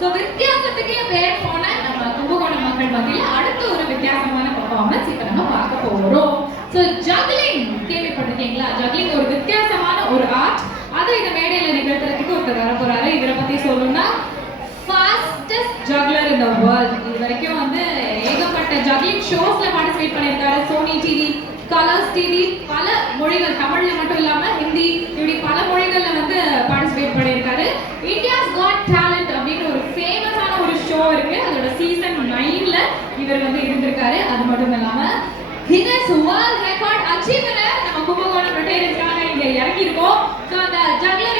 So வித்தியாசத்துக்கே பேர் போன? நம்ம கும்பகோணம் மக்கள் மத்தியில் அடுத்த ஒரு வித்தியாசமான பர்ஃபார்மன்ஸ் இப்போ நம்ம பார்க்க போகிறோம் ஸோ ஜக்லிங் கேள்விப்பட்டிருக்கீங்களா? ஜக்லிங் ஒரு வித்தியாசமான ஒரு ஆர்ட் அதை இந்த மேடையில் நிகழ்த்துறதுக்கு ஒருத்தர் வர போறாரு. இவரை பத்தி சொல்லணும்னா fastest juggler in the world இது வரைக்கும் வந்து ஏகப்பட்ட ஜக்லிங் ஷோஸ்ல பார்ட்டிசிபேட் பண்ணியிருக்காரு. சோனி டிவி கலர்ஸ் டிவி பல மொழிகள் தமிழ்ல மட்டும் இல்லாம ஹிந்தி இப்படி பல மொழிகள் வந்து பார்ட்டிசிபேட் பண்ணியிருக்காரு இந்தியாஸ் காட் டேலண்ட் அப்படின்னு ஒரு ஃபேமஸான ஒரு ஷோ இருக்கு அதோட சீசன் நைன்ல இவர் வந்து இருந்திருக்காரு அது மட்டும் இல்லாம கின்னஸ் வேர்ல்ட் ரெக்கார்ட் அச்சீவரை நம்ம கும்பகோணம் ரொட்டேரியன்ஸ்க்காக இங்க இறக்கி இருக்கோம் ஸோ அந்த ஜக்லரை